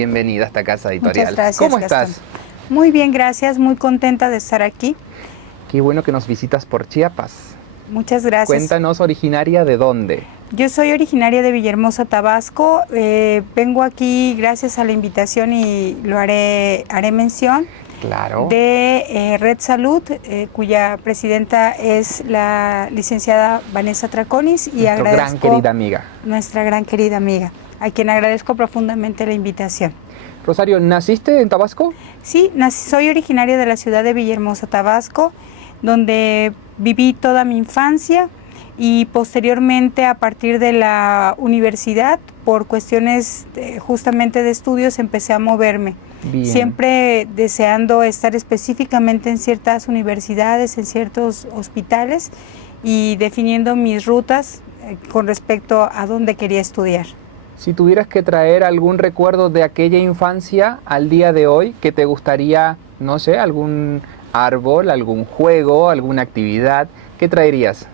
bienvenida a esta casa editorial. Muchas gracias, ¿Cómo Gastón. estás? Muy bien, gracias, muy contenta de estar aquí. Qué bueno que nos visitas por Chiapas. Muchas gracias. Cuéntanos, ¿originaria de dónde? Yo soy originaria de Villahermosa, Tabasco. Vengo aquí gracias a la invitación y lo haré mención. Claro. De Red Salud, cuya presidenta es la licenciada Vanessa Traconis y Nuestra gran querida amiga. Nuestra gran querida amiga, a quien agradezco profundamente la invitación. Rosario, ¿naciste en Tabasco? Sí, soy originaria de la ciudad de Villahermosa, Tabasco, donde viví toda mi infancia y posteriormente a partir de la universidad, por cuestiones justamente de estudios, empecé a moverme. Bien. Siempre deseando estar específicamente en ciertas universidades, en ciertos hospitales y definiendo mis rutas con respecto a dónde quería estudiar. Si tuvieras que traer algún recuerdo de aquella infancia al día de hoy, ¿qué te gustaría, no sé, algún árbol, algún juego, alguna actividad? ¿Qué traerías?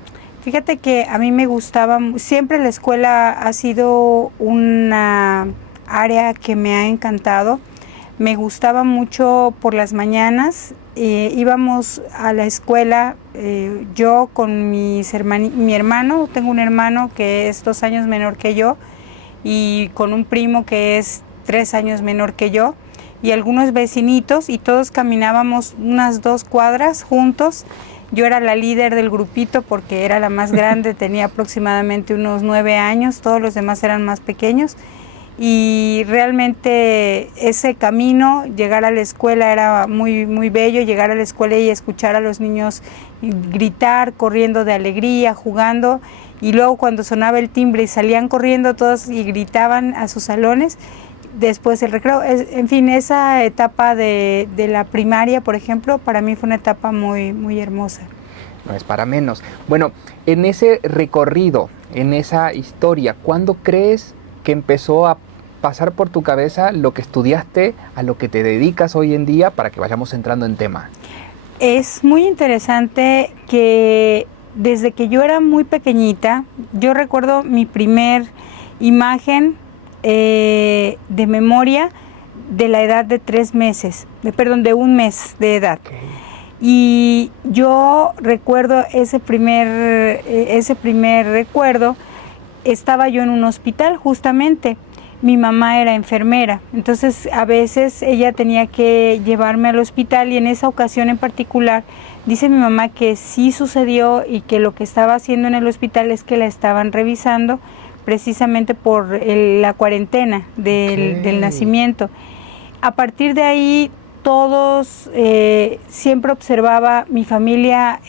Fíjate que a mí me gustaba, siempre la escuela ha sido una área que me ha encantado. Me gustaba mucho por las mañanas, íbamos a la escuela, yo con mi hermano, tengo un hermano que es 2 años menor que yo y con un primo que es 3 años menor que yo y algunos vecinitos y todos caminábamos unas 2 cuadras juntos. Yo era la líder del grupito porque era la más grande, tenía aproximadamente unos 9 años, todos los demás eran más pequeños. Y realmente ese camino, llegar a la escuela era muy, muy bello, llegar a la escuela y escuchar a los niños gritar, corriendo de alegría, jugando, y luego cuando sonaba el timbre y salían corriendo todos y gritaban a sus salones, después el recreo. En fin, esa etapa de la primaria, por ejemplo, para mí fue una etapa muy, muy hermosa. No es para menos. Bueno, en ese recorrido, en esa historia, ¿cuándo crees que empezó a pasar por tu cabeza lo que estudiaste, a lo que te dedicas hoy en día, para que vayamos entrando en tema? Es muy interesante que desde que yo era muy pequeñita, yo recuerdo mi primer imagen de memoria de la edad de 3 meses, de 1 mes de edad. Okay. Y yo recuerdo ese primer recuerdo, estaba yo en un hospital justamente. Mi mamá era enfermera, entonces a veces ella tenía que llevarme al hospital y en esa ocasión en particular dice mi mamá que sí sucedió y que lo que estaba haciendo en el hospital es que la estaban revisando precisamente por la cuarentena del nacimiento. A partir de ahí todos, siempre observaba en mi familia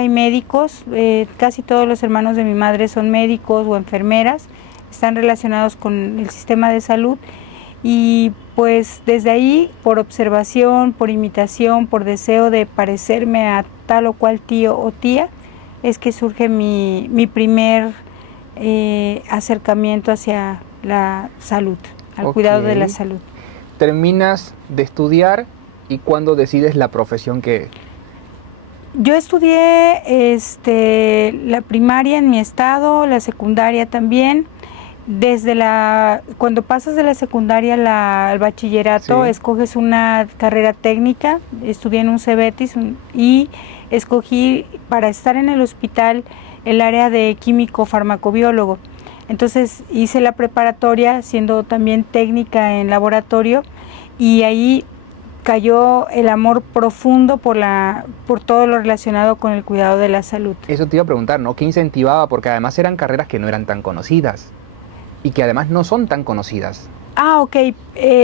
hay médicos, casi todos los hermanos de mi madre son médicos o enfermeras, están relacionados con el sistema de salud y pues desde ahí, por observación, por imitación, por deseo de parecerme a tal o cual tío o tía, es que surge mi primer acercamiento hacia la salud, al cuidado de la salud. Terminas de estudiar y ¿cuándo decides la profesión que...? Yo estudié la primaria en mi estado, la secundaria también. Cuando pasas de la secundaria al bachillerato, sí, escoges una carrera técnica. Estudié en un CEBETIS y escogí para estar en el hospital el área de químico farmacobiólogo. Entonces hice la preparatoria siendo también técnica en laboratorio y ahí cayó el amor profundo por todo lo relacionado con el cuidado de la salud. Eso te iba a preguntar, ¿no? ¿Qué incentivaba? Porque además eran carreras que no eran tan conocidas y que además no son tan conocidas. Ah, ok.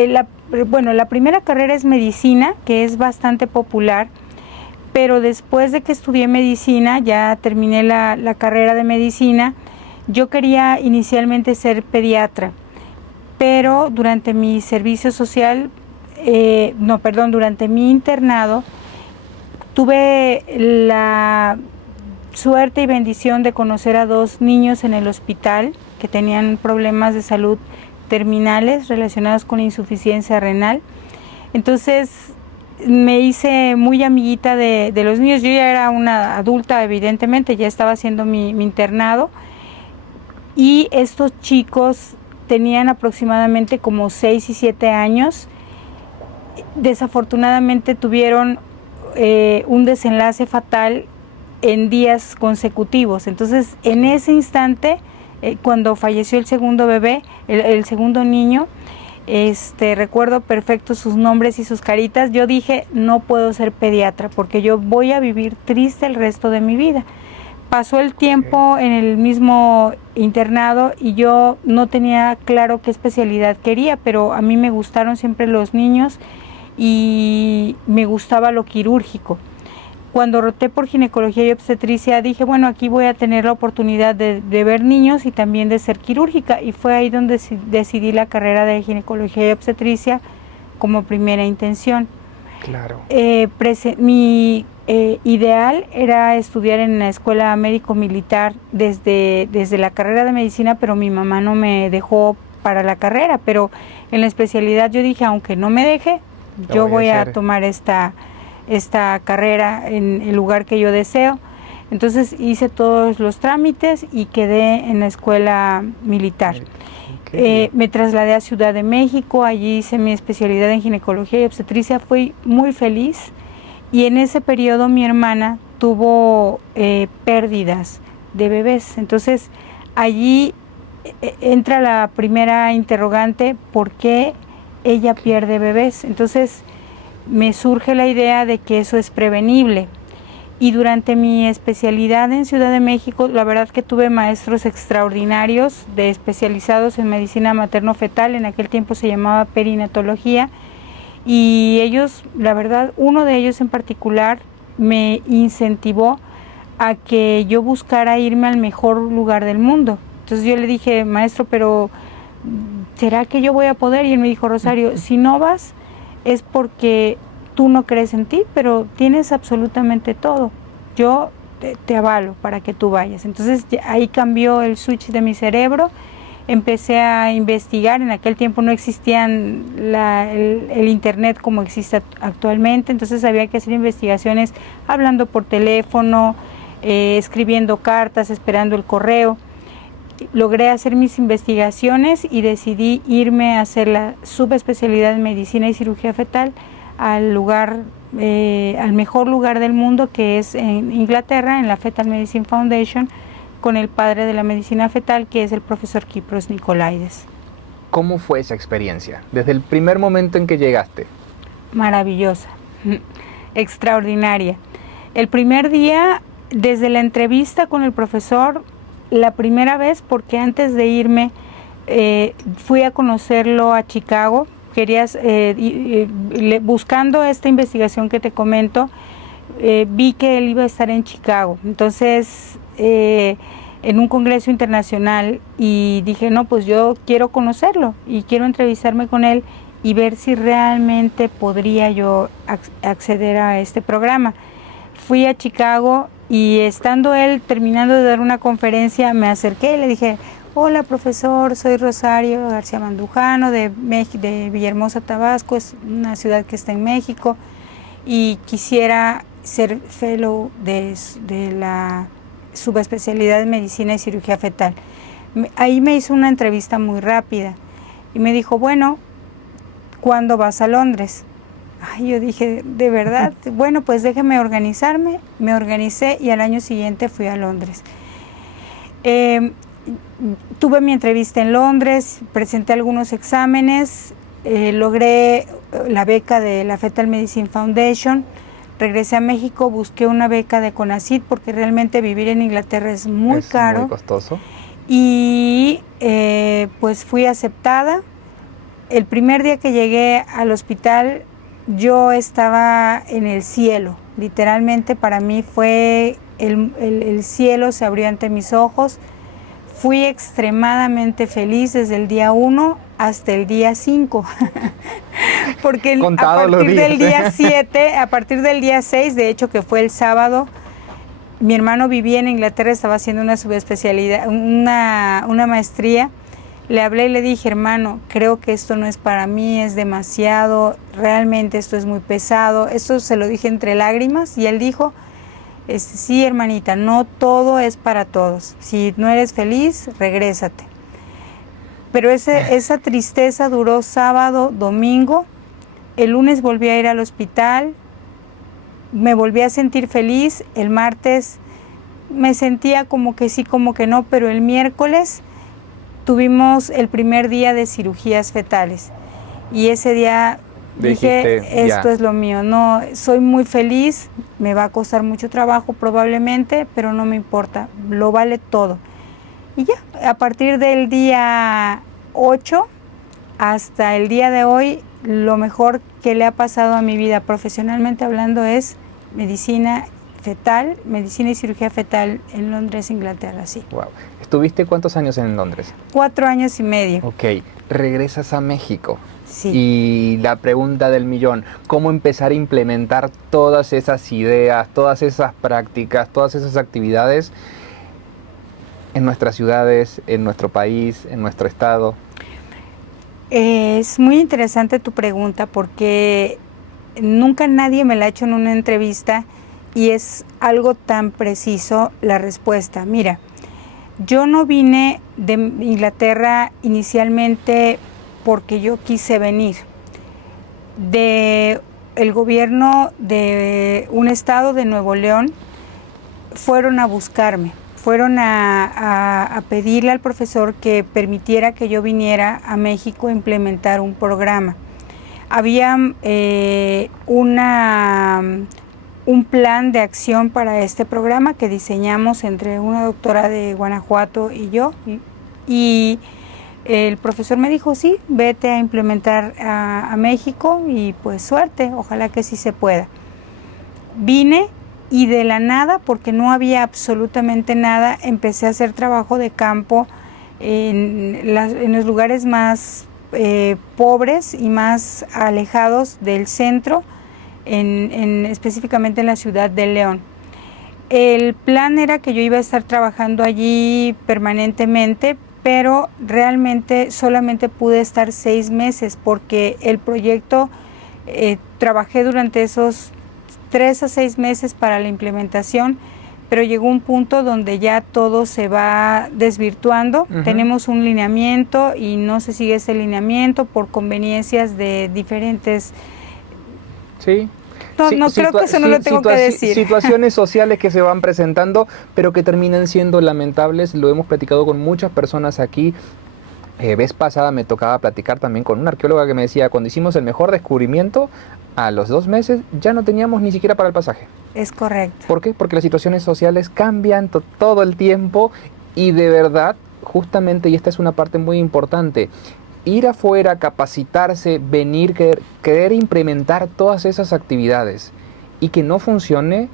La primera carrera es medicina, que es bastante popular, pero después de que estudié medicina, ya terminé la carrera de medicina, yo quería inicialmente ser pediatra, pero durante mi servicio social, durante mi internado, tuve la suerte y bendición de conocer a 2 niños en el hospital que tenían problemas de salud terminales relacionados con insuficiencia renal. Entonces me hice muy amiguita de los niños. Yo ya era una adulta, evidentemente, ya estaba haciendo mi internado. Y estos chicos tenían aproximadamente como 6 y 7 años. Desafortunadamente tuvieron un desenlace fatal en días consecutivos. Entonces, en ese instante, cuando falleció el segundo bebé, el segundo niño, recuerdo perfecto sus nombres y sus caritas. Yo dije, no puedo ser pediatra porque yo voy a vivir triste el resto de mi vida. Pasó el tiempo en el mismo internado y yo no tenía claro qué especialidad quería, pero a mí me gustaron siempre los niños y me gustaba lo quirúrgico. Cuando roté por ginecología y obstetricia dije, bueno, aquí voy a tener la oportunidad de ver niños y también de ser quirúrgica, y fue ahí donde decidí la carrera de ginecología y obstetricia como primera intención. Claro. Mi ideal era estudiar en la escuela médico-militar desde la carrera de medicina, pero mi mamá no me dejó para la carrera, pero en la especialidad yo dije, aunque no me deje, yo voy a tomar esta carrera en el lugar que yo deseo. Entonces hice todos los trámites y quedé en la escuela militar. Me trasladé a Ciudad de México, allí hice mi especialidad en ginecología y obstetricia, fui muy feliz, y en ese periodo mi hermana tuvo pérdidas de bebés. Entonces allí entra la primera interrogante, ¿por qué ella pierde bebés? Entonces me surge la idea de que eso es prevenible. Y durante mi especialidad en Ciudad de México, la verdad que tuve maestros extraordinarios especializados en medicina materno-fetal, en aquel tiempo se llamaba perinatología, y ellos, la verdad, uno de ellos en particular me incentivó a que yo buscara irme al mejor lugar del mundo. Entonces yo le dije, maestro, pero ¿será que yo voy a poder? Y él me dijo, Rosario, si no vas es porque tú no crees en ti, pero tienes absolutamente todo. Yo te avalo para que tú vayas. Entonces ahí cambió el switch de mi cerebro. Empecé a investigar. En aquel tiempo no existían el internet como existe actualmente, entonces había que hacer investigaciones hablando por teléfono, escribiendo cartas, esperando el correo. Logré hacer mis investigaciones y decidí irme a hacer la subespecialidad en medicina y cirugía fetal al mejor lugar del mundo, que es en Inglaterra, en la Fetal Medicine Foundation, con el padre de la medicina fetal, que es el profesor Kypros Nicolaides. ¿Cómo fue esa experiencia desde el primer momento en que llegaste? Maravillosa, extraordinaria. El primer día, desde la entrevista con el profesor, la primera vez, porque antes de irme fui a conocerlo a Chicago. Buscando esta investigación que te comento, vi que él iba a estar en Chicago, entonces en un congreso internacional, y dije, no, pues yo quiero conocerlo y quiero entrevistarme con él y ver si realmente podría yo acceder a este programa. Fui a Chicago y estando él terminando de dar una conferencia, me acerqué y le dije, hola profesor, soy Rosario García Mandujano de Villahermosa, Tabasco, es una ciudad que está en México, y quisiera ser fellow de la subespecialidad de medicina y cirugía fetal. Ahí me hizo una entrevista muy rápida y me dijo, bueno, ¿cuándo vas a Londres? Ay, yo dije, ¿de verdad? Bueno, pues déjeme organizarme. Me organicé y al año siguiente fui a Londres. Tuve mi entrevista en Londres, presenté algunos exámenes, logré la beca de la Fetal Medicine Foundation, regresé a México, busqué una beca de CONACYT porque realmente vivir en Inglaterra es muy caro. Muy costoso. Y pues fui aceptada. El primer día que llegué al hospital yo estaba en el cielo, literalmente para mí fue el cielo se abrió ante mis ojos. Fui extremadamente feliz desde el día 1 hasta el día 5, porque a partir del día 6, de hecho que fue el sábado, mi hermano vivía en Inglaterra, estaba haciendo una subespecialidad, una maestría. Le hablé y le dije, hermano, creo que esto no es para mí, es demasiado, realmente esto es muy pesado. Esto se lo dije entre lágrimas y él dijo, sí, hermanita, no todo es para todos. Si no eres feliz, regrésate. Pero esa tristeza duró sábado, domingo. El lunes volví a ir al hospital, me volví a sentir feliz. El martes me sentía como que sí, como que no, pero el miércoles tuvimos el primer día de cirugías fetales. Y ese día dije, esto es lo mío, no, soy muy feliz, me va a costar mucho trabajo probablemente, pero no me importa, lo vale todo. Y ya, a partir del día 8 hasta el día de hoy, lo mejor que le ha pasado a mi vida profesionalmente hablando es medicina fetal, medicina y cirugía fetal en Londres, Inglaterra, sí. Wow. ¿Estuviste cuántos años en Londres? 4 años y medio. Ok, regresas a México. Sí. Y la pregunta del millón, ¿cómo empezar a implementar todas esas ideas, todas esas prácticas, todas esas actividades en nuestras ciudades, en nuestro país, en nuestro estado? Es muy interesante tu pregunta porque nunca nadie me la ha hecho en una entrevista y es algo tan preciso la respuesta. Mira, yo no vine de Inglaterra inicialmente porque yo quise venir. El gobierno de un estado de Nuevo León fueron a buscarme. Fueron a pedirle al profesor que permitiera que yo viniera a México a implementar un programa. Había un plan de acción para este programa que diseñamos entre una doctora de Guanajuato y yo. Y el profesor me dijo, sí, vete a implementar a México y pues suerte, ojalá que sí se pueda. Vine. Y de la nada, porque no había absolutamente nada, empecé a hacer trabajo de campo en los lugares más pobres y más alejados del centro, específicamente en la ciudad de León. El plan era que yo iba a estar trabajando allí permanentemente, pero realmente solamente pude estar 6 meses porque el proyecto, trabajé durante esos 3 a 6 meses para la implementación, pero llegó un punto donde ya todo se va desvirtuando. Tenemos un lineamiento y no se sigue ese lineamiento por conveniencias de diferentes... Sí. No creo que eso no lo tengo que decir. Situaciones sociales que se van presentando, pero que terminan siendo lamentables. Lo hemos platicado con muchas personas aquí. Vez pasada me tocaba platicar también con una arqueóloga que me decía, cuando hicimos el mejor descubrimiento, a los 2 meses ya no teníamos ni siquiera para el pasaje. Es correcto. ¿Por qué? Porque las situaciones sociales cambian todo el tiempo y de verdad, justamente, y esta es una parte muy importante, ir afuera, capacitarse, venir, querer implementar todas esas actividades y que no funcione,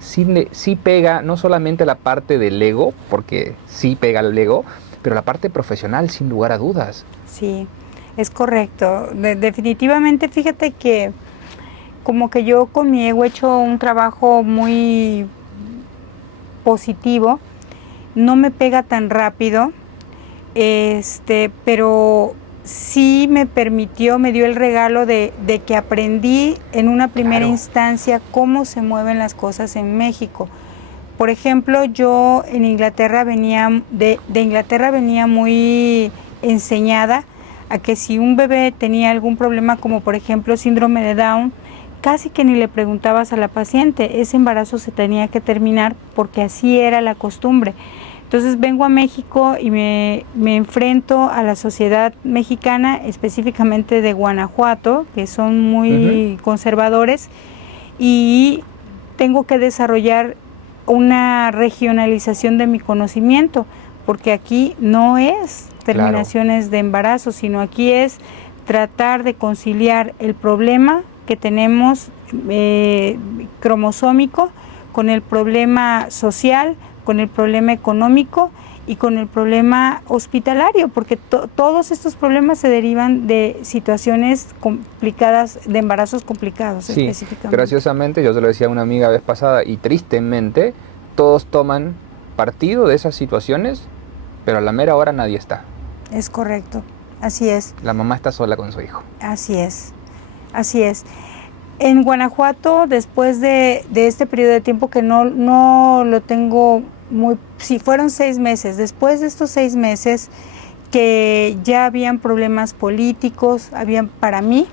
sí pega no solamente la parte del ego, porque sí pega el ego, pero la parte profesional, sin lugar a dudas. Sí, es correcto. Definitivamente, fíjate que como que yo con mi ego he hecho un trabajo muy positivo, no me pega tan rápido, pero sí me dio el regalo de que aprendí en una primera instancia cómo se mueven las cosas en México. Por ejemplo, yo en Inglaterra de Inglaterra venía muy enseñada a que si un bebé tenía algún problema, como por ejemplo síndrome de Down, casi que ni le preguntabas a la paciente, ese embarazo se tenía que terminar porque así era la costumbre. Entonces vengo a México y me enfrento a la sociedad mexicana, específicamente de Guanajuato, que son muy conservadores, y tengo que desarrollar una regionalización de mi conocimiento, porque aquí no es terminaciones de embarazo, sino aquí es tratar de conciliar el problema que tenemos cromosómico con el problema social, con el problema económico y con el problema hospitalario, porque todos estos problemas se derivan de situaciones complicadas, de embarazos complicados, sí, específicamente. Graciosamente, yo se lo decía a una amiga vez pasada, y tristemente, todos toman partido de esas situaciones, pero a la mera hora nadie está. Es correcto, así es. La mamá está sola con su hijo. Así es, así es. En Guanajuato, después de este periodo de tiempo que no lo tengo muy... Sí, fueron 6 meses. Después de estos 6 meses que ya habían problemas políticos, habían para mí,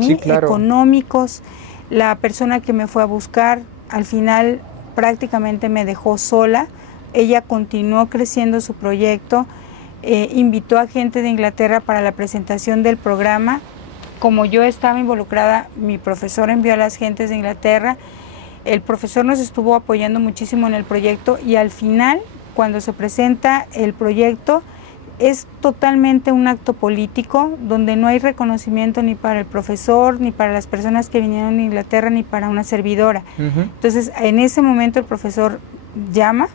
Sí, claro. económicos. La persona que me fue a buscar al final prácticamente me dejó sola. Ella continuó creciendo su proyecto, invitó a gente de Inglaterra para la presentación del programa. Como yo estaba involucrada, mi profesor envió a las gentes de Inglaterra. El profesor nos estuvo apoyando muchísimo en el proyecto y al final, cuando se presenta el proyecto, es totalmente un acto político donde no hay reconocimiento ni para el profesor, ni para las personas que vinieron de Inglaterra, ni para una servidora. Entonces, en ese momento el profesor llama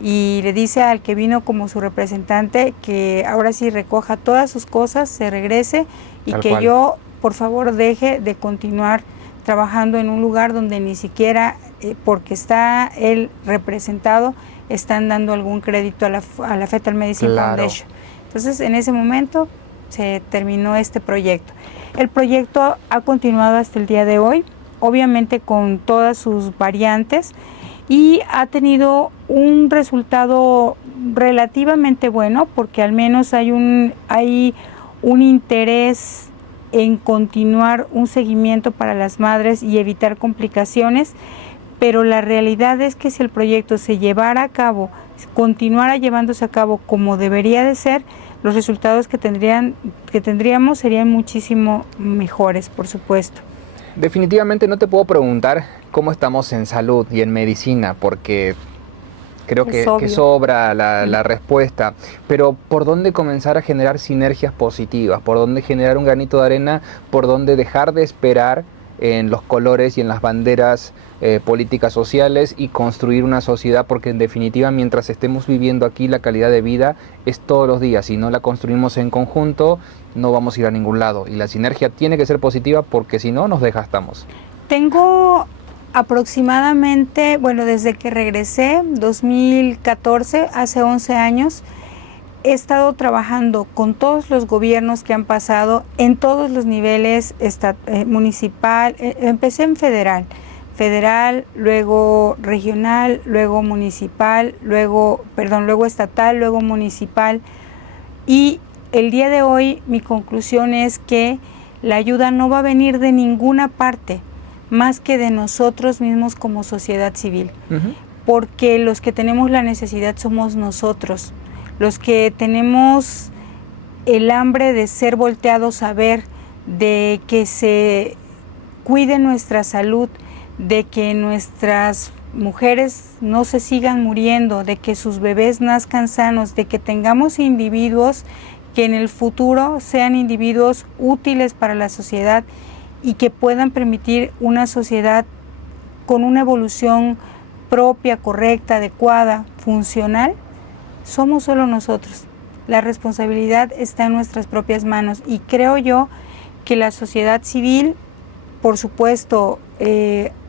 y le dice al que vino como su representante que ahora sí recoja todas sus cosas, se regrese y Tal que cual. yo, por favor, deje de continuar trabajando en un lugar donde ni siquiera, porque está él representado, están dando algún crédito a la Fetal Medicine Claro. Foundation. Entonces, en ese momento se terminó este proyecto. El proyecto ha continuado hasta el día de hoy, obviamente con todas sus variantes, y ha tenido un resultado relativamente bueno, porque al menos hay un interés en continuar un seguimiento para las madres y evitar complicaciones, pero la realidad es que si el proyecto se llevara a cabo, continuara llevándose a cabo como debería de ser, los resultados que tendríamos serían muchísimo mejores, por supuesto. Definitivamente no te puedo preguntar cómo estamos en salud y en medicina, porque creo que sobra la respuesta, pero ¿por dónde comenzar a generar sinergias positivas? ¿Por dónde generar un granito de arena? ¿Por dónde dejar de esperar en los colores y en las banderas políticas sociales y construir una sociedad? Porque en definitiva, mientras estemos viviendo aquí, la calidad de vida es todos los días. Si no la construimos en conjunto, no vamos a ir a ningún lado. Y la sinergia tiene que ser positiva, porque si no, nos desgastamos. Tengo aproximadamente, bueno, desde que regresé, 2014, hace 11 años, he estado trabajando con todos los gobiernos que han pasado en todos los niveles, municipal, empecé en federal, luego regional, luego municipal, luego estatal, luego municipal. Y el día de hoy mi conclusión es que la ayuda no va a venir de ninguna parte, más que de nosotros mismos como sociedad civil, porque los que tenemos la necesidad somos nosotros, los que tenemos el hambre de ser volteados a ver, de que se cuide nuestra salud, de que nuestras mujeres no se sigan muriendo, de que sus bebés nazcan sanos, de que tengamos individuos que en el futuro sean individuos útiles para la sociedad y que puedan permitir una sociedad con una evolución propia, correcta, adecuada, funcional. Somos solo nosotros. La responsabilidad está en nuestras propias manos y creo yo que la sociedad civil, por supuesto,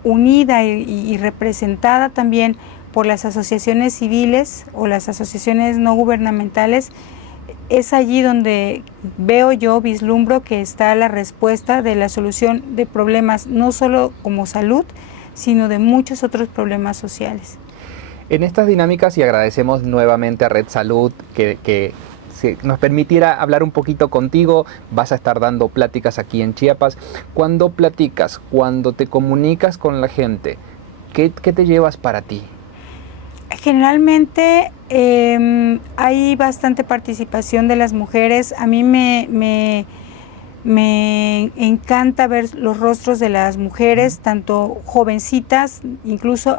unida y representada también por las asociaciones civiles o las asociaciones no gubernamentales, es allí donde veo yo, vislumbro que está la respuesta de la solución de problemas, no solo como salud, sino de muchos otros problemas sociales. En estas dinámicas, y agradecemos nuevamente a Red Salud que nos permitiera hablar un poquito contigo, vas a estar dando pláticas aquí en Chiapas. Cuando platicas, cuando te comunicas con la gente, ¿qué te llevas para ti? Generalmente hay bastante participación de las mujeres. A mí me encanta ver los rostros de las mujeres, tanto jovencitas,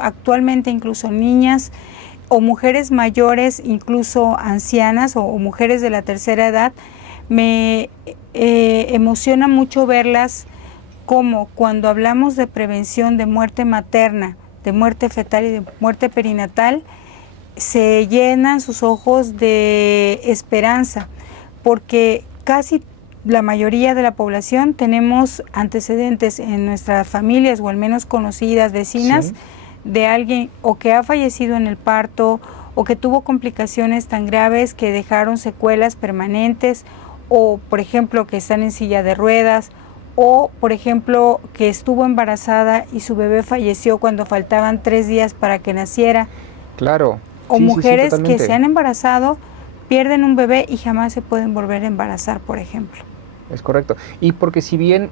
actualmente incluso niñas, o mujeres mayores, incluso ancianas o mujeres de la tercera edad. Me emociona mucho verlas como cuando hablamos de prevención de muerte materna, de muerte fetal y de muerte perinatal, se llenan sus ojos de esperanza, porque casi la mayoría de la población tenemos antecedentes en nuestras familias, o al menos conocidas, vecinas, sí, de alguien o que ha fallecido en el parto, o que tuvo complicaciones tan graves que dejaron secuelas permanentes, o por ejemplo que están en silla de ruedas, o por ejemplo que estuvo embarazada y su bebé falleció cuando faltaban 3 días para que naciera. Claro. O sí, mujeres que se han embarazado pierden un bebé y jamás se pueden volver a embarazar, por ejemplo. Es correcto. Y porque si bien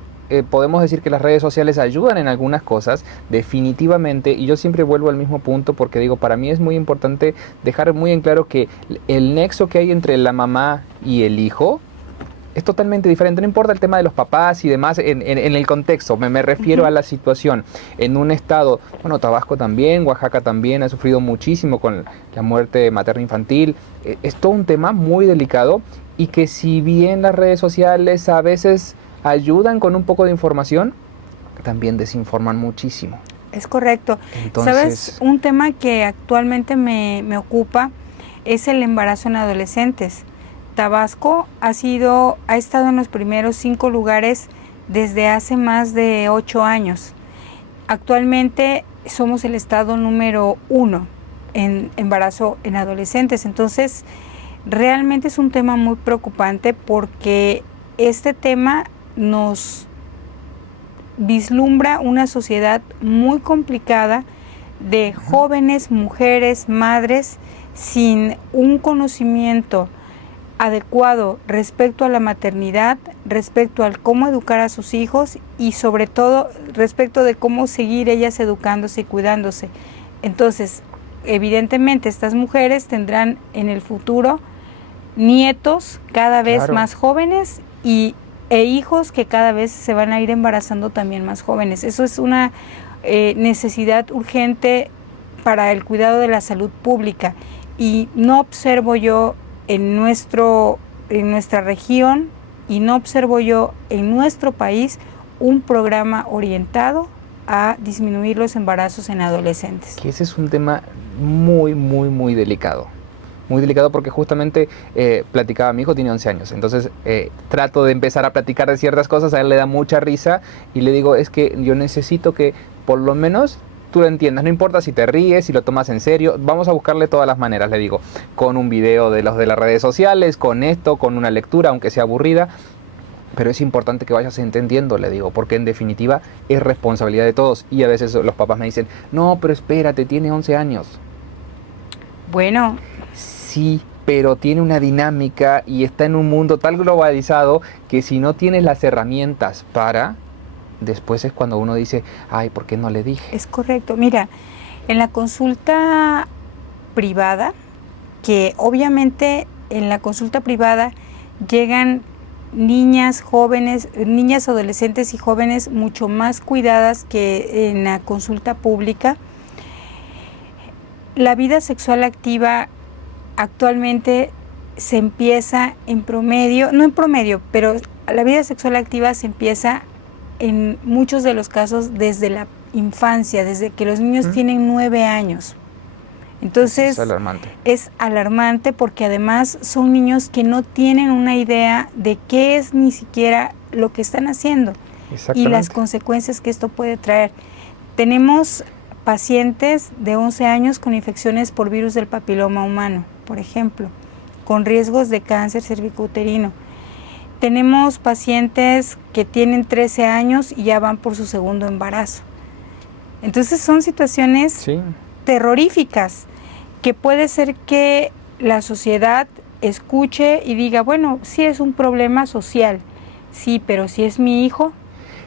podemos decir que las redes sociales ayudan en algunas cosas, definitivamente, y yo siempre vuelvo al mismo punto porque digo, para mí es muy importante dejar muy en claro que el nexo que hay entre la mamá y el hijo es totalmente diferente. No importa el tema de los papás y demás en el contexto, me refiero a la situación. En un estado, bueno, Tabasco también, Oaxaca también ha sufrido muchísimo con la muerte materno-infantil. Es todo un tema muy delicado y que si bien las redes sociales a veces ayudan con un poco de información, también desinforman muchísimo. Es correcto. Entonces, ¿sabes? Un tema que actualmente me ocupa es el embarazo en adolescentes. Tabasco ha estado en los primeros 5 lugares desde hace más de 8 años. Actualmente somos el estado número 1 en embarazo en adolescentes. Entonces, realmente es un tema muy preocupante porque este tema nos vislumbra una sociedad muy complicada de jóvenes, mujeres, madres sin un conocimiento adecuado respecto a la maternidad, respecto al cómo educar a sus hijos y sobre todo respecto de cómo seguir ellas educándose y cuidándose. Entonces, evidentemente estas mujeres tendrán en el futuro nietos cada vez más jóvenes e hijos que cada vez se van a ir embarazando también más jóvenes. Eso es una necesidad urgente para el cuidado de la salud pública y no observo yo en nuestra región y no observo yo en nuestro país un programa orientado a disminuir los embarazos en adolescentes. Que ese es un tema muy, muy, muy delicado. Muy delicado porque justamente platicaba, mi hijo tiene 11 años, entonces trato de empezar a platicar de ciertas cosas, a él le da mucha risa y le digo, es que yo necesito que por lo menos tú lo entiendas, no importa si te ríes, si lo tomas en serio, vamos a buscarle todas las maneras, le digo, con un video de los de las redes sociales, con esto, con una lectura, aunque sea aburrida, pero es importante que vayas entendiendo, le digo, porque en definitiva es responsabilidad de todos y a veces los papás me dicen, no, pero espérate, tiene 11 años. Bueno, sí, pero tiene una dinámica y está en un mundo tan globalizado que si no tienes las herramientas para, después es cuando uno dice, ay, ¿por qué no le dije? Es correcto. Mira, en la consulta privada, que obviamente en la consulta privada llegan niñas, jóvenes, niñas, adolescentes y jóvenes mucho más cuidadas que en la consulta pública. La vida sexual activa actualmente se empieza en promedio, no en promedio, pero la vida sexual activa se empieza en muchos de los casos desde la infancia, desde que los niños tienen 9 años. Entonces es alarmante porque además son niños que no tienen una idea de qué es ni siquiera lo que están haciendo y las consecuencias que esto puede traer. Tenemos pacientes de 11 años con infecciones por virus del papiloma humano, por ejemplo, con riesgos de cáncer cervicouterino. Tenemos pacientes que tienen 13 años y ya van por su segundo embarazo. Entonces son situaciones terroríficas que puede ser que la sociedad escuche y diga, bueno, sí es un problema social, sí, pero si es mi hijo,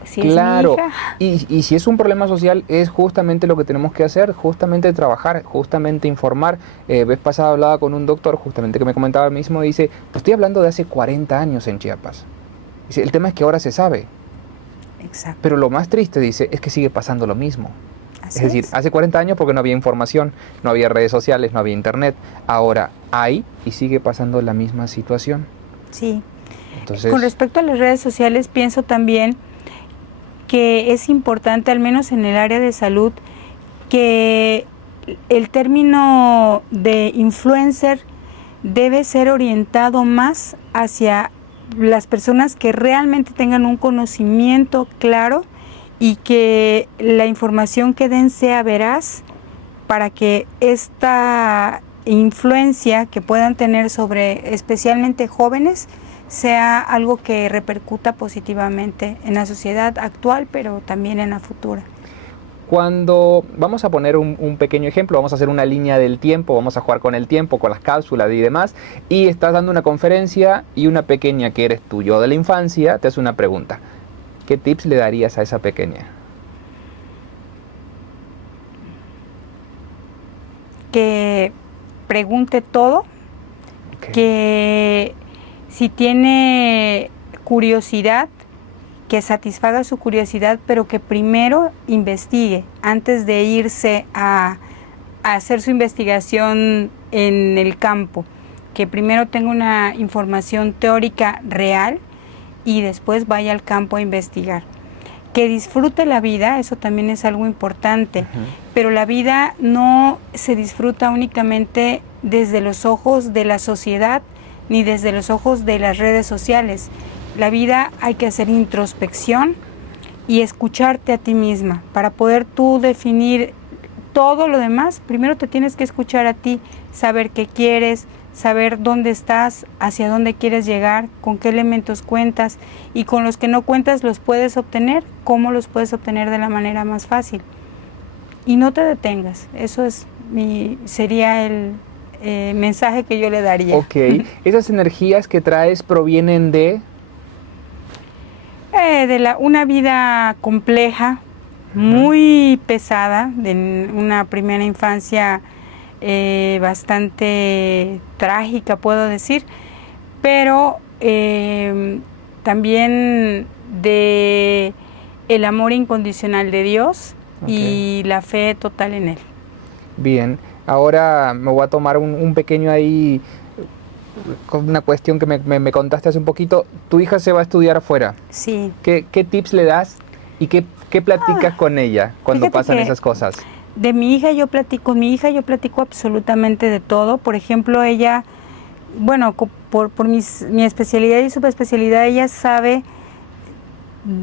si claro, es mi hija. Y si es un problema social, es justamente lo que tenemos que hacer, justamente trabajar, justamente informar. Vez pasada hablaba con un doctor, justamente que me comentaba el mismo, dice, pues estoy hablando de hace 40 años en Chiapas. Dice, el tema es que ahora se sabe. Exacto. Pero lo más triste, dice, es que sigue pasando lo mismo. Es decir, hace 40 años porque no había información, no había redes sociales, no había internet. Ahora hay y sigue pasando la misma situación. Sí. Entonces, con respecto a las redes sociales, pienso también que es importante, al menos en el área de salud, que el término de influencer debe ser orientado más hacia las personas que realmente tengan un conocimiento claro y que la información que den sea veraz para que esta influencia que puedan tener sobre especialmente jóvenes sea algo que repercuta positivamente en la sociedad actual, pero también en la futura. cuando vamos a poner un pequeño ejemplo, vamos a hacer una línea del tiempo, vamos a jugar con el tiempo, con las cápsulas y demás, y estás dando una conferencia y una pequeña que eres tú, yo de la infancia, te hace una pregunta. ¿Qué tips le darías a esa pequeña? Que pregunte todo, Okay. que si tiene curiosidad, que satisfaga su curiosidad, pero que primero investigue antes de irse a hacer su investigación en el campo, que primero tenga una información teórica real y después vaya al campo a investigar. Que disfrute la vida, eso también es algo importante, pero la vida no se disfruta únicamente desde los ojos de la sociedad ni desde los ojos de las redes sociales. La vida hay que hacer introspección y escucharte a ti misma. Para poder tú definir todo lo demás, primero te tienes que escuchar a ti, saber qué quieres, saber dónde estás, hacia dónde quieres llegar, con qué elementos cuentas, y con los que no cuentas los puedes obtener, cómo los puedes obtener de la manera más fácil. Y no te detengas, eso es sería el mensaje que yo le daría. Ok, ¿esas energías que traes provienen de...? Una vida compleja, muy pesada, de una primera infancia bastante trágica, puedo decir, pero también de el amor incondicional de Dios y la fe total en Él. Bien, ahora me voy a tomar un pequeño ahí, con una cuestión que me contaste hace un poquito. Tu hija se va a estudiar afuera. Sí. ¿Qué tips le das y qué platicas con ella cuando pasan esas cosas? De mi hija yo platico, con mi hija yo platico absolutamente de todo. Por ejemplo, ella, bueno, por mi especialidad y subespecialidad, ella sabe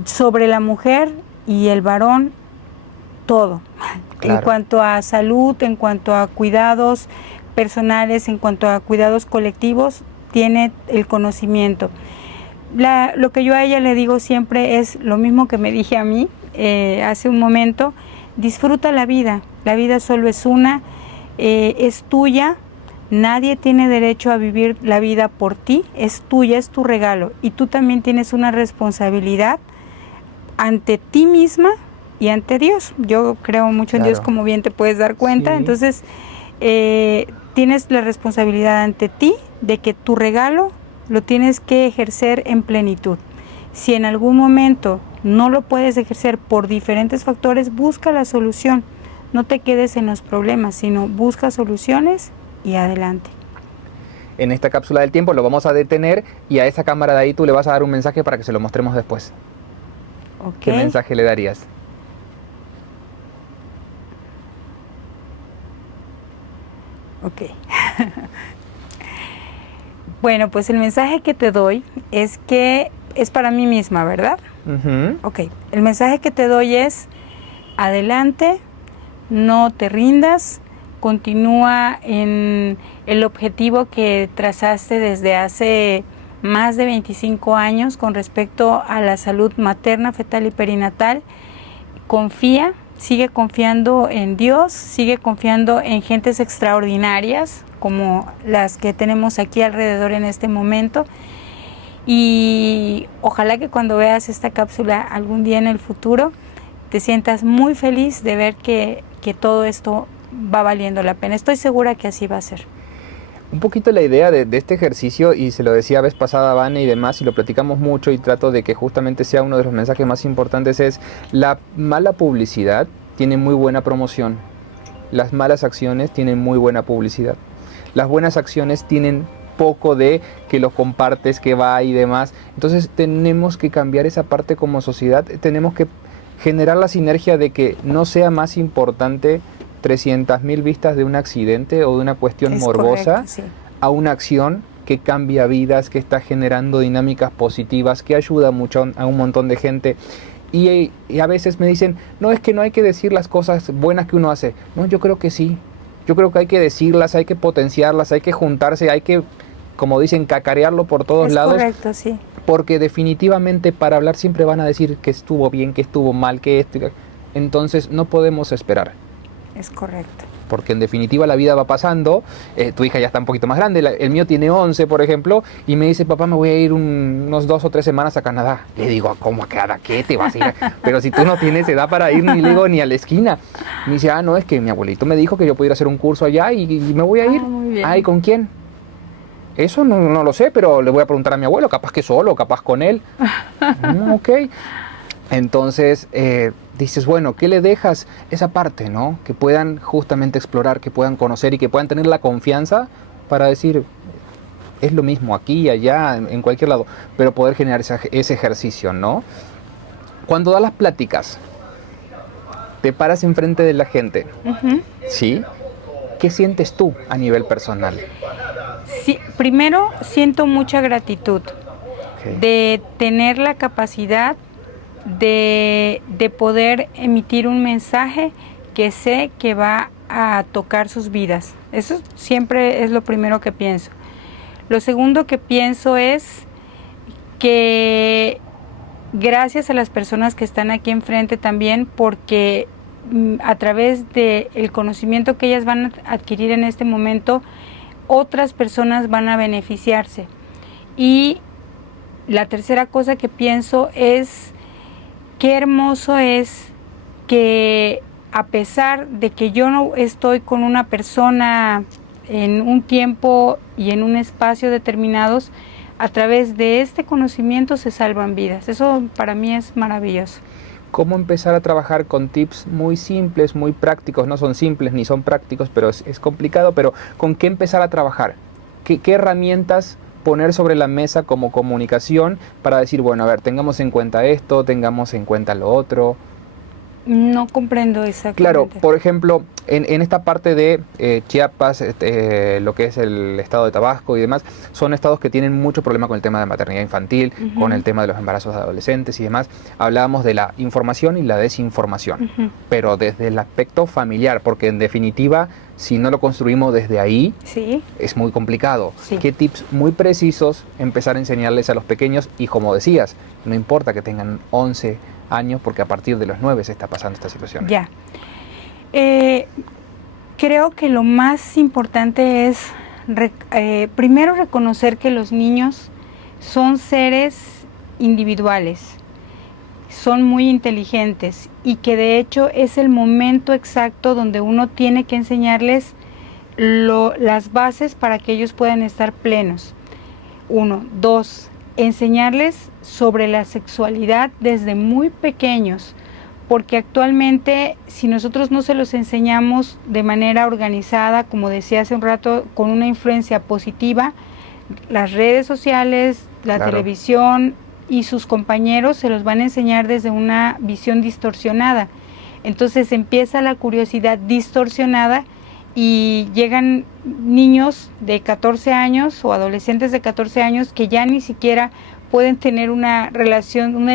sobre la mujer y el varón todo. Claro. En cuanto a salud, en cuanto a cuidados personales, en cuanto a cuidados colectivos, tiene el conocimiento. Lo que yo a ella le digo siempre es lo mismo que me dije a mí hace un momento: disfruta la vida solo es una, es tuya, nadie tiene derecho a vivir la vida por ti, es tuya, es tu regalo, y tú también tienes una responsabilidad ante ti misma y ante Dios. Yo creo mucho en Dios, como bien te puedes dar cuenta. Sí. Entonces tienes la responsabilidad ante ti de que tu regalo lo tienes que ejercer en plenitud. Si en algún momento no lo puedes ejercer por diferentes factores, busca la solución. No te quedes en los problemas, sino busca soluciones y adelante. En esta cápsula del tiempo lo vamos a detener y a esa cámara de ahí tú le vas a dar un mensaje para que se lo mostremos después. ¿Qué mensaje le darías? Ok. Bueno, pues el mensaje que te doy es que es para mí misma, ¿verdad? Ok. El mensaje que te doy es: adelante, no te rindas, continúa en el objetivo que trazaste desde hace más de 25 años con respecto a la salud materna, fetal y perinatal. Confía, sigue confiando en Dios, sigue confiando en gentes extraordinarias como las que tenemos aquí alrededor en este momento, y ojalá que cuando veas esta cápsula algún día en el futuro te sientas muy feliz de ver que todo esto va valiendo la pena. Estoy segura que así va a ser. Un poquito la idea de este ejercicio, y se lo decía vez pasada a Vane y demás, y lo platicamos mucho y trato de que justamente sea uno de los mensajes más importantes, es: la mala publicidad tiene muy buena promoción, las malas acciones tienen muy buena publicidad, las buenas acciones tienen poco de que lo compartes, que va y demás. Entonces tenemos que cambiar esa parte como sociedad, tenemos que generar la sinergia de que no sea más importante 300.000 vistas de un accidente o de una cuestión morbosa, correcto, sí, a una acción que cambia vidas, que está generando dinámicas positivas, que ayuda mucho a un montón de gente. Y a veces me dicen: no, es que no hay que decir las cosas buenas que uno hace. No, yo creo que sí. Yo creo que hay que decirlas, hay que potenciarlas, hay que juntarse, hay que, como dicen, cacarearlo por todos lados. Correcto, sí. Porque definitivamente para hablar siempre van a decir que estuvo bien, que estuvo mal, que esto. entonces no podemos esperar. Es correcto. Porque en definitiva la vida va pasando, tu hija ya está un poquito más grande, el mío tiene 11, por ejemplo, y me dice, papá, me voy a ir unos 2 o 3 semanas a Canadá. Le digo, ¿cómo a Canadá? ¿Qué te vas a ir? Pero si tú no tienes edad para ir ni, le digo, ni a la esquina. Me dice, no, es que mi abuelito me dijo que yo podía ir a hacer un curso allá y me voy a ir. Muy bien. ¿Y con quién? Eso no lo sé, pero le voy a preguntar a mi abuelo, capaz que solo, capaz con él. Ok. Entonces, dices, bueno, ¿qué le dejas? Esa parte, ¿no? Que puedan justamente explorar, que puedan conocer y que puedan tener la confianza para decir, es lo mismo aquí, allá, en cualquier lado, pero poder generar ese ejercicio, ¿no? Cuando das las pláticas, te paras enfrente de la gente, ¿sí? ¿Qué sientes tú a nivel personal? Sí, primero siento mucha gratitud de tener la capacidad de poder emitir un mensaje que sé que va a tocar sus vidas. Eso siempre es lo primero que pienso. Lo segundo que pienso es que gracias a las personas que están aquí enfrente también, porque a través del conocimiento que ellas van a adquirir en este momento, otras personas van a beneficiarse. Y la tercera cosa que pienso es qué hermoso es que a pesar de que yo no estoy con una persona en un tiempo y en un espacio determinados, a través de este conocimiento se salvan vidas. Eso para mí es maravilloso. ¿Cómo empezar a trabajar con tips muy simples, muy prácticos? No son simples ni son prácticos, pero es complicado, pero ¿con qué empezar a trabajar? ¿Qué herramientas poner sobre la mesa como comunicación para decir, bueno, a ver, tengamos en cuenta esto, tengamos en cuenta lo otro? No comprendo exactamente. Claro, por ejemplo, en esta parte de Chiapas, lo que es el estado de Tabasco y demás, son estados que tienen mucho problema con el tema de maternidad infantil, con el tema de los embarazos de adolescentes y demás. Hablábamos de la información y la desinformación, pero desde el aspecto familiar, porque en definitiva, si no lo construimos desde ahí, es muy complicado. ¿Qué tips muy precisos empezar a enseñarles a los pequeños? Y como decías, no importa que tengan 11 años, porque a partir de los 9 se está pasando esta situación. Ya. Creo que lo más importante es primero reconocer que los niños son seres individuales, son muy inteligentes y que de hecho es el momento exacto donde uno tiene que enseñarles las bases para que ellos puedan estar plenos. 1, 2, enseñarles sobre la sexualidad desde muy pequeños, porque actualmente si nosotros no se los enseñamos de manera organizada, como decía hace un rato, con una influencia positiva, las redes sociales, la televisión y sus compañeros se los van a enseñar desde una visión distorsionada. Entonces empieza la curiosidad distorsionada y llegan niños de 14 años o adolescentes de 14 años que ya ni siquiera pueden tener una relación, una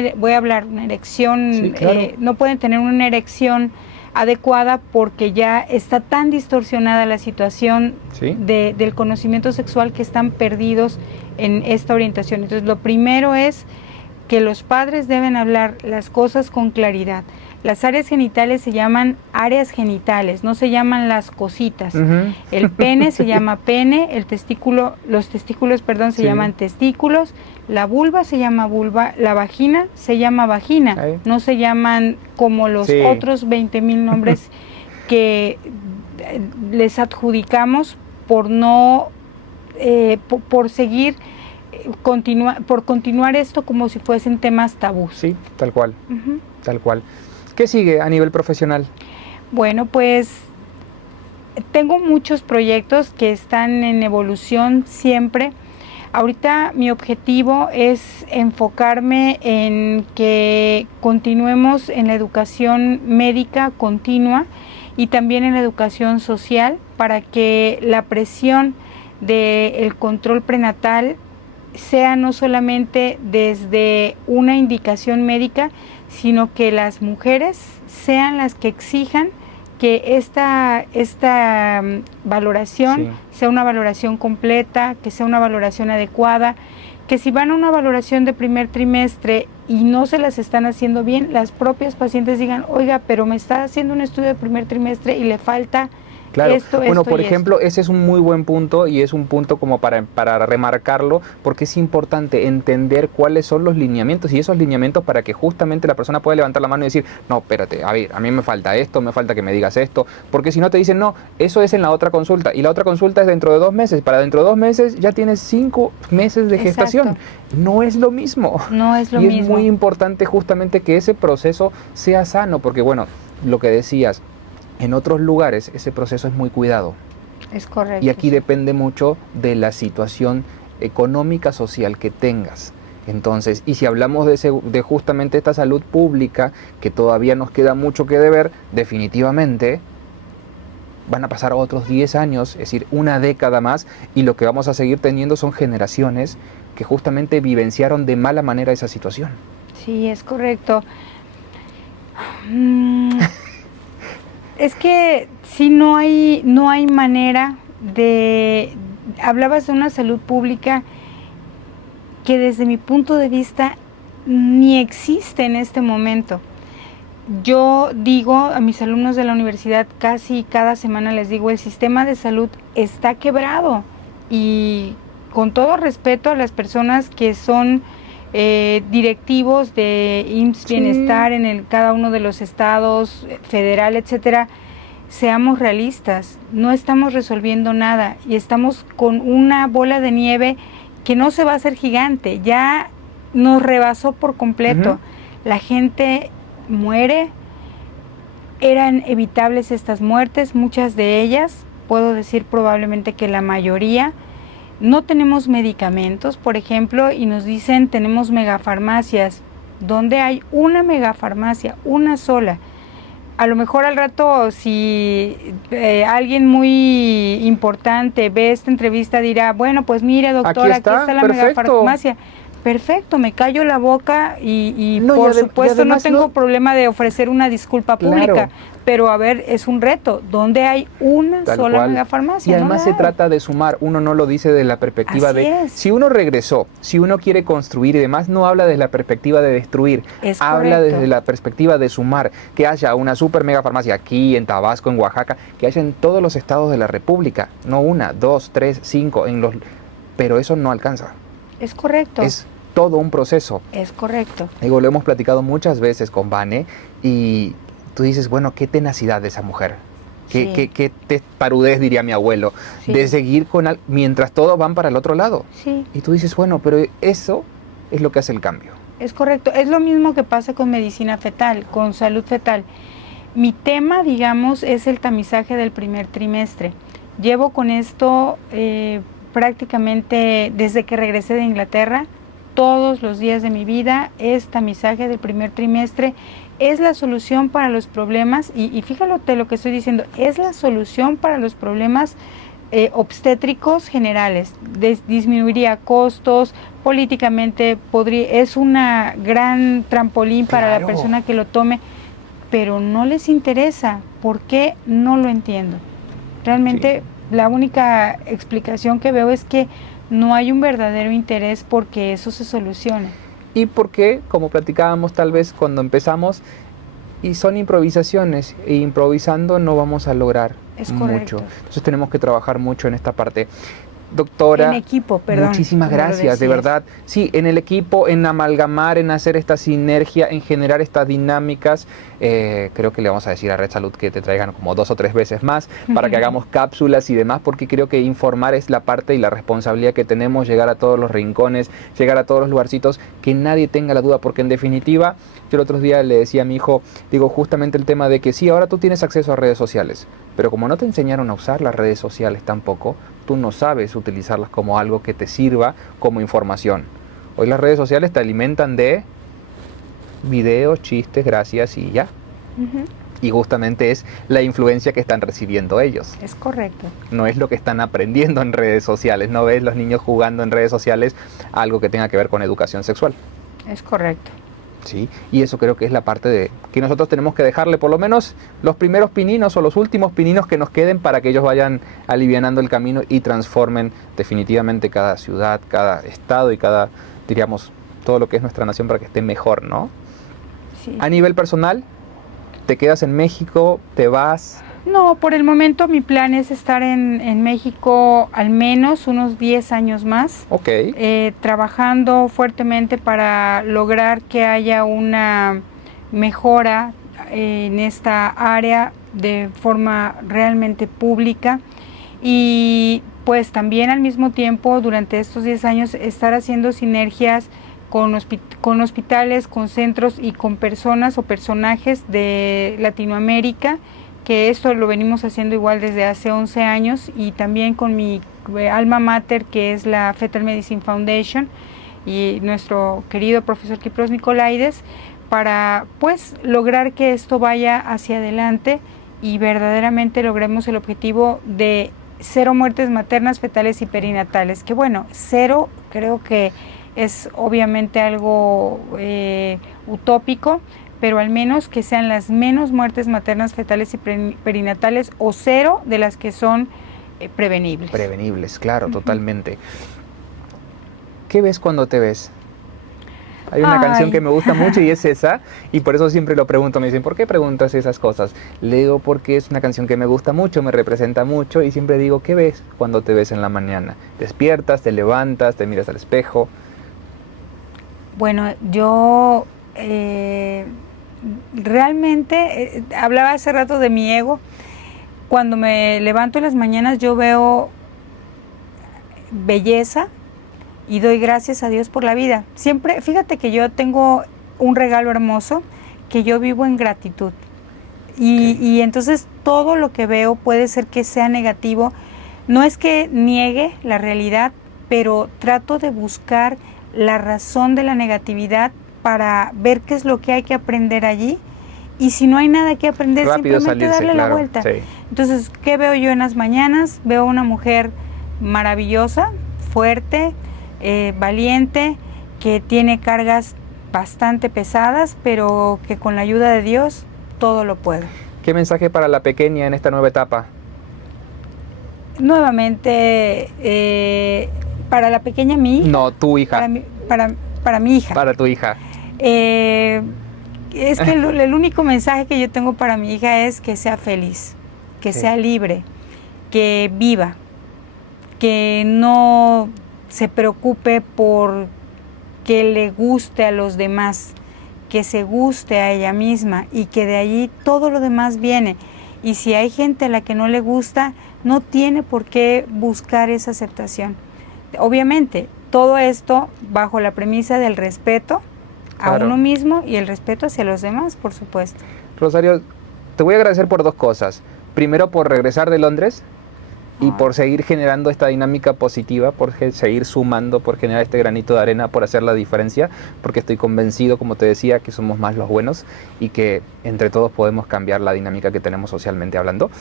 erección, no pueden tener una erección adecuada porque ya está tan distorsionada la situación del conocimiento sexual que están perdidos en esta orientación. Entonces lo primero es que los padres deben hablar las cosas con claridad. Las áreas genitales se llaman áreas genitales, no se llaman las cositas. El pene se llama pene, los testículos, se llaman testículos, la vulva se llama vulva, la vagina se llama vagina, no se llaman como los otros 20,000 nombres que les adjudicamos por no, por seguir, por continuar esto como si fuesen temas tabús. Sí, tal cual, tal cual. ¿Qué sigue a nivel profesional? Bueno, pues tengo muchos proyectos que están en evolución siempre. Ahorita mi objetivo es enfocarme en que continuemos en la educación médica continua y también en la educación social para que la presión del control prenatal sea no solamente desde una indicación médica, sino que las mujeres sean las que exijan que esta valoración sea una valoración completa, que sea una valoración adecuada, que si van a una valoración de primer trimestre y no se las están haciendo bien, las propias pacientes digan, oiga, pero me está haciendo un estudio de primer trimestre y le falta claro. esto, Bueno, esto por y ejemplo, esto. ese es un muy buen punto y es un punto como para remarcarlo, porque es importante entender cuáles son los lineamientos y esos lineamientos para que justamente la persona pueda levantar la mano y decir, no, espérate, a ver, a mí me falta esto, me falta que me digas esto, porque si no te dicen, no, eso es en la otra consulta y la otra consulta es dentro de 2 meses, para dentro de 2 meses ya tienes 5 meses de gestación. Exacto. No es lo mismo. No es lo y mismo. es muy importante justamente que ese proceso sea sano, porque bueno, lo que decías, en otros lugares ese proceso es muy cuidado. Es correcto. Y aquí sí. depende mucho de la situación económica, social que tengas. Entonces, y si hablamos de justamente esta salud pública, que todavía nos queda mucho que deber, definitivamente van a pasar otros 10 años, es decir, una década más, y lo que vamos a seguir teniendo son generaciones que justamente vivenciaron de mala manera esa situación. Sí, es correcto. Es que sí, no hay manera de... Hablabas de una salud pública que desde mi punto de vista ni existe en este momento. Yo digo a mis alumnos de la universidad, casi cada semana les digo, el sistema de salud está quebrado, y con todo respeto a las personas que son directivos de IMSS Sí. Bienestar en cada uno de los estados, federal, etcétera, seamos realistas, no estamos resolviendo nada y estamos con una bola de nieve que no se va a hacer gigante, ya nos rebasó por completo. La gente muere, eran evitables estas muertes, muchas de ellas, puedo decir probablemente que la mayoría. No tenemos medicamentos, por ejemplo, y nos dicen tenemos megafarmacias, donde hay una megafarmacia, una sola. A lo mejor al rato, si alguien muy importante ve esta entrevista, dirá, bueno, pues mire, doctora, aquí está la megafarmacia. Perfecto, me callo la boca y No, por supuesto no además tengo problema de ofrecer una disculpa pública, claro. pero a ver, es un reto, donde hay una Tal sola cual. megafarmacia. Y además no se trata de sumar, uno no lo dice de la perspectiva Así de, es. si uno regresó, si uno quiere construir y demás, no habla desde la perspectiva de destruir, Es habla correcto. desde la perspectiva de sumar, que haya una super mega farmacia aquí, en Tabasco, en Oaxaca, que haya en todos los estados de la República, no 1, 2, 3, 5, pero eso no alcanza. Es correcto. Es todo un proceso. Es correcto. Digo, lo hemos platicado muchas veces con Vane y tú dices, bueno, qué tenacidad de esa mujer. Qué testarudez, diría mi abuelo, Sí. de seguir mientras todos van para el otro lado. Sí. Y tú dices, bueno, pero eso es lo que hace el cambio. Es correcto. Es lo mismo que pasa con medicina fetal, con salud fetal. Mi tema, digamos, es el tamizaje del primer trimestre. Llevo con esto prácticamente desde que regresé de Inglaterra. Todos los días de mi vida es tamizaje del primer trimestre. Es la solución para los problemas, y fíjate lo que estoy diciendo, es la solución para los problemas obstétricos generales. Disminuiría costos, políticamente es una gran trampolín para la persona que lo tome, pero no les interesa. ¿Por qué? No lo entiendo. Realmente la única explicación que veo es que no hay un verdadero interés porque eso se solucione. Y porque, como platicábamos tal vez cuando empezamos, y son improvisaciones, e improvisando no vamos a lograr mucho. Entonces tenemos que trabajar mucho en esta parte. Doctora, en equipo, perdón, muchísimas gracias, de verdad. Sí, en el equipo, en amalgamar, en hacer esta sinergia, en generar estas dinámicas. Creo que le vamos a decir a Red Salud que te traigan como 2 o 3 veces más para que hagamos cápsulas y demás, porque creo que informar es la parte y la responsabilidad que tenemos, llegar a todos los rincones, llegar a todos los lugarcitos, que nadie tenga la duda, porque en definitiva, yo el otro día le decía a mi hijo, digo, justamente el tema de que sí, ahora tú tienes acceso a redes sociales, pero como no te enseñaron a usar las redes sociales tampoco, tú no sabes utilizarlas como algo que te sirva como información. Hoy las redes sociales te alimentan de videos, chistes, gracias y ya. Y justamente es la influencia que están recibiendo ellos. Es correcto. No es lo que están aprendiendo en redes sociales. No ves los niños jugando en redes sociales algo que tenga que ver con educación sexual. Es correcto. ¿sí? Y eso creo que es la parte de que nosotros tenemos que dejarle por lo menos los primeros pininos o los últimos pininos que nos queden para que ellos vayan alivianando el camino y transformen definitivamente cada ciudad, cada estado y cada, diríamos, todo lo que es nuestra nación para que esté mejor, ¿no? Sí. A nivel personal, ¿te quedas en México? ¿Te vas? No, por el momento mi plan es estar en México al menos unos 10 años más, Ok. trabajando fuertemente para lograr que haya una mejora en esta área de forma realmente pública y pues también al mismo tiempo durante estos 10 años estar haciendo sinergias con hospitales, con centros y con personas o personajes de Latinoamérica, que esto lo venimos haciendo igual desde hace 11 años y también con mi alma mater, que es la Fetal Medicine Foundation y nuestro querido profesor Kipros Nicolaides, para pues lograr que esto vaya hacia adelante y verdaderamente logremos el objetivo de 0 muertes maternas, fetales y perinatales, que bueno, 0 creo que es obviamente algo utópico, pero al menos que sean las menos muertes maternas, fetales y perinatales o 0 de las que son prevenibles. Prevenibles, claro, totalmente. ¿Qué ves cuando te ves? Hay una canción que me gusta mucho y es esa, y por eso siempre lo pregunto. Me dicen, ¿por qué preguntas esas cosas? Le digo, porque es una canción que me gusta mucho, me representa mucho, y siempre digo, ¿qué ves cuando te ves en la mañana? ¿Despiertas, te levantas, te miras al espejo? Bueno, yo realmente, hablaba hace rato de mi ego. Cuando me levanto en las mañanas yo veo belleza y doy gracias a Dios por la vida. Siempre, fíjate que yo tengo un regalo hermoso, que yo vivo en gratitud. Y entonces todo lo que veo puede ser que sea negativo. No es que niegue la realidad, pero trato de buscar la razón de la negatividad para ver qué es lo que hay que aprender allí. Y si no hay nada que aprender, Rápido simplemente salirse, darle claro, la vuelta. sí. Entonces, ¿qué veo yo en las mañanas? Veo una mujer maravillosa, fuerte, valiente, que tiene cargas bastante pesadas, pero que con la ayuda de Dios todo lo puede. ¿Qué mensaje para la pequeña en esta nueva etapa? Nuevamente, para la pequeña mi hija. No, tu hija. Para mi hija. Para tu hija. Es que el único mensaje que yo tengo para mi hija es que sea feliz, que sea libre, que viva, que no se preocupe por que le guste a los demás, que se guste a ella misma y que de allí todo lo demás viene. Y si hay gente a la que no le gusta, no tiene por qué buscar esa aceptación. Obviamente, todo esto bajo la premisa del respeto a uno mismo y el respeto hacia los demás, por supuesto. Rosario, te voy a agradecer por 2 cosas. Primero, por regresar de Londres y por seguir generando esta dinámica positiva, por seguir sumando, por generar este granito de arena, por hacer la diferencia, porque estoy convencido, como te decía, que somos más los buenos y que entre todos podemos cambiar la dinámica que tenemos socialmente hablando.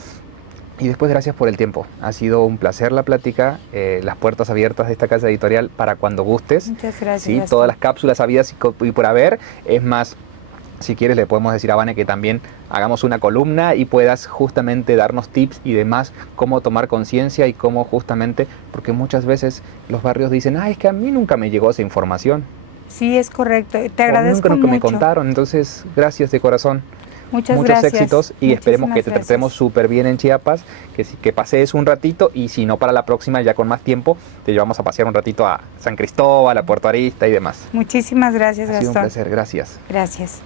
Y después, gracias por el tiempo. Ha sido un placer la plática, las puertas abiertas de esta casa editorial para cuando gustes. Muchas gracias. ¿Sí? Todas las cápsulas habidas y por haber. Es más, si quieres le podemos decir a Vane que también hagamos una columna y puedas justamente darnos tips y demás, cómo tomar conciencia y cómo justamente, porque muchas veces los barrios dicen, es que a mí nunca me llegó esa información. Sí, es correcto. Te agradezco nunca mucho. Me contaron, entonces gracias de corazón. Muchos éxitos y esperemos que te gracias. tratemos súper bien en Chiapas, que pasees un ratito y si no para la próxima ya con más tiempo te llevamos a pasear un ratito a San Cristóbal, a Puerto Arista y demás. Muchísimas gracias, Ha sido Gastón. un placer, gracias. Gracias.